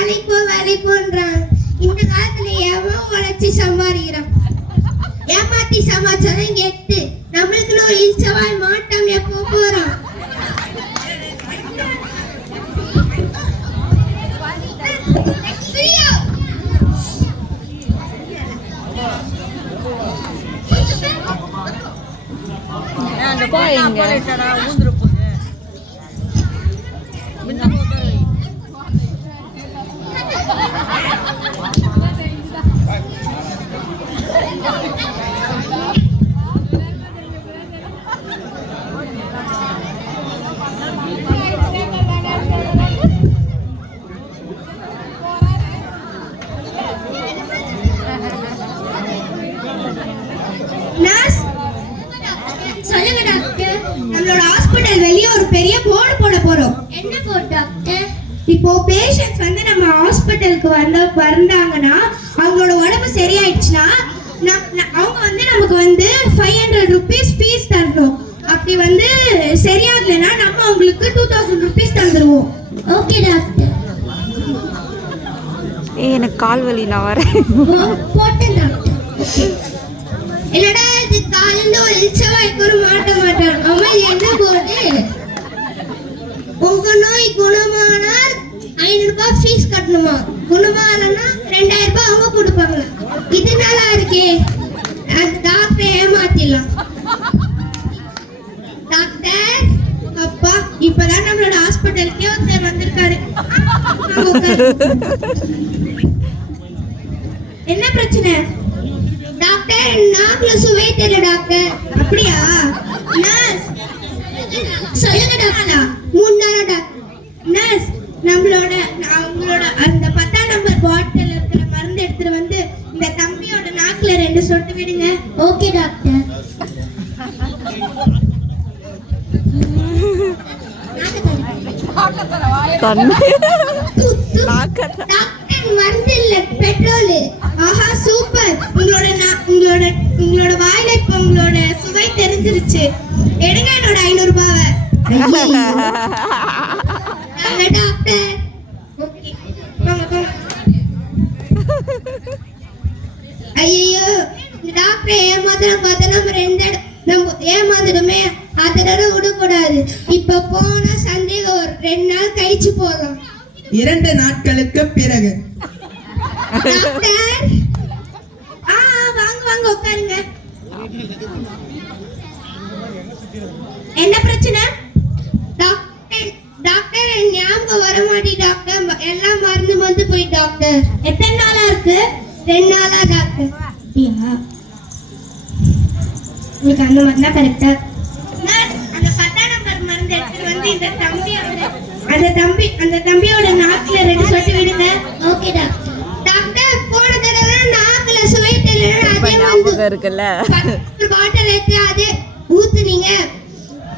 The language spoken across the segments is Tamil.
வேலைக்கு போன்றான். இந்த காலத்துல எவன் உழைச்சி சம்பாதிக்கிறான்? ஏமாத்தி சமாச்சாரம் கெட்டு நம்மளுக்குன்னு ஒரு இன்சவாய் மாட்டம் எப்போ போறோம்? வெளியே ஒரு பெரிய போர்டு போட போறோம். என்ன போர்டு டாக்டர்? இப்போ பேஷண்ட்ஸ் வந்து நம்ம ஹாஸ்பிட்டலுக்கு வந்தாங்கன்னா அவங்களோட உடம்பு சரியாயிடுச்சுன்னா அவங்க வந்து நமக்கு வந்து 500 rupees ஃபீஸ் தரணும். அப்படி வந்து சரியாகலைன்னா நம்ம அவங்களுக்கு 2000 rupees தந்துருவோம். Okay doctor. எனக்கு கால் வலி, நான் வரேன். போட்டேன் டாக்டர். என்னடா இது காலிந்த ஒரு இச்சவாய்க்கு ஒரு மாட்டான். அம்மா என்ன போடு? உங்க நோய் குணமானால் 500 ரூபாய் ஃபீஸ் கட்டணுமா? குணமாலன்னா 2000 ரூபாய் அவங்க கொடுப்பாங்களா? இது நல்லா இருக்கே. டாக்டர் ஏமாத்திடலாம். டாக்டர் அப்பா இப்பதான் நம்மளோட ஹாஸ்பிட்டலுக்கே ஒருத்தர் வந்திருக்காரு. என்ன பிரச்சனை டாக்டர்? நாக்குல சுவை தெரியல டாக்டர். அப்படியா? நர்ஸ் சொல்லுங்க டாக்டர். 3 நாளா டாக்டர். நர்ஸ் நம்மளோட அந்த 10ஆம் நம்பர் பாட்டில் இருக்கிற மருந்து எடுத்துட்டு வந்து இந்த தம்பியோட நாக்குல 2 சொட்டு விடுங்க. Okay doctor. டாக்டர் மருந்து இல்ல பெட்ரோல். ஆஹா சூப்பர். உங்களோட வாயில இப்ப உங்களோட சுவை தெரிஞ்சிருச்சு. எடுங்க என்னோட 500 ரூபாவை. டாக்டர் ஓகே வாங்க. ஐயோ டாக்டர் ஏமாத்திரம் பார்த்தா நம்ம ஏமாந்துடுமே. அதோட விடக்கூடாது. இப்ப போனா சந்தேகம் ஒரு 2 நாள் கழிச்சு போகலாம். 2 நாட்களுக்கு பிறகு டாக்டர் வாங்க உட்காருங்க. என்ன பிரச்சனை டாக்டர்? ஞாபகம் வர மாட்டேங்குது டாக்டர். எல்லாம் மருந்து போய் டாக்டர். எத்தனை நாளா இருக்கு? 2 நாளா டாக்டர். உங்களுக்கு அந்த மாதிரினா கரெக்டா? அந்த 10ஆம் நம்பர் மருந்து எடுத்துட்டு வந்து அந்த தம்பியோட நாக்குல 2 சொட்டு விடுங்க. Okay doctor. டாக்டர் போன தடவை நாக்குல சுவை தெரியல. அதே ஞாபகம் இருக்குல்ல. பாட்டில் எடுத்து அதே ஊத்துனீங்க.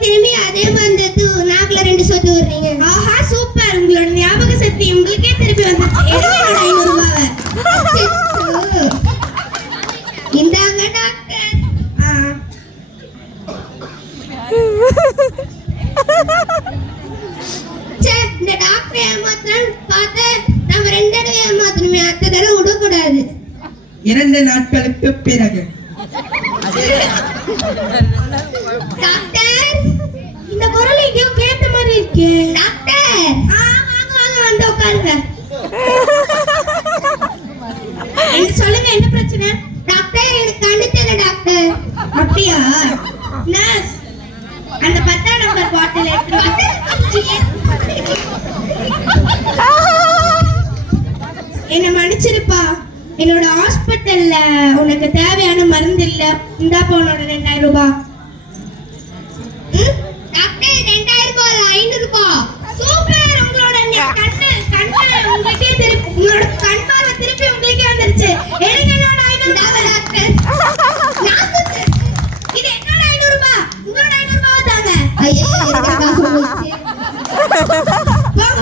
திரும்பி அதே மருந்து நாக்குல 2 சொட்டு விடுறீங்க. ஆஹா சூப்பர். உங்களோட ஞாபக சக்தி உங்களுக்கே திருப்பி வந்துச்சு. என்னோட 500 ரூபாய் இந்தாங்க டாக்டர். இந்த டாக்டர் ஏமாத்துறான்னு பார்த்து நம்ம 2 தடவை ஏமாத்தணுமே. அடுத்த தடவை விடக்கூடாது. 2 நாட்களுக்கு பிறகு டாக்டர் இந்த குரல் எங்கேயோ கேட்ட மாதிரி இருக்கு. டாக்டர் வாங்க வந்து உட்காருங்க. சொல்லுங்க என்ன பிரச்சனை? டாக்டர் எனக்கு கண்ணு தெரியல டாக்டர். அப்படியா? நர்ஸ் அந்த 10ஆம் நம்பர் பாட்டில் எடுத்து என்ன மன்னிச்சிருப்பா. என்னோட ஹாஸ்பிட்டல்ல உனக்கு தேவையான மருந்து இல்ல. இந்தா உன்னோட 2000 ரூபாய். டாக்டர் 2000 ரூபாய் 500 ரூபாய். சூப்பர். உங்களோட கண்ணு உங்களுக்கே திருப்பி உங்களோட கண் பார்வை திருப்பி உங்களுக்கே வந்துருச்சு. எடுங்க என்னோட 500 ரூபாய் டாக்டர். இது என்னோட 500 ரூபாய். உங்களோட 500 ரூபாய் தாங்க. ஐயோ எனக்கு காசு போச்சு.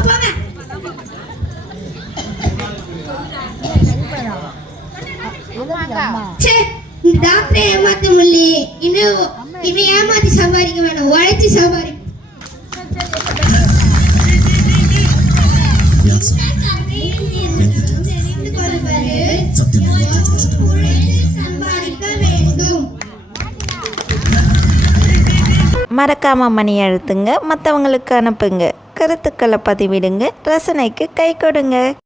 போங்க. டாக்டர் ஏமாத்த முடியல. இன்னும் ஏமாத்தி சம்பாதிக்க வேணாம், உழைச்சி சம்பாதிக்க. தெரிந்து கொள்வது உழைத்து சம்பாதிக்க வேண்டும். மறக்காமல் மணி அழுத்துங்க, மற்றவங்களுக்கு அனுப்புங்க, கருத்துக்களை பதிவிடுங்க, ரசனைக்கு கை கொடுங்க.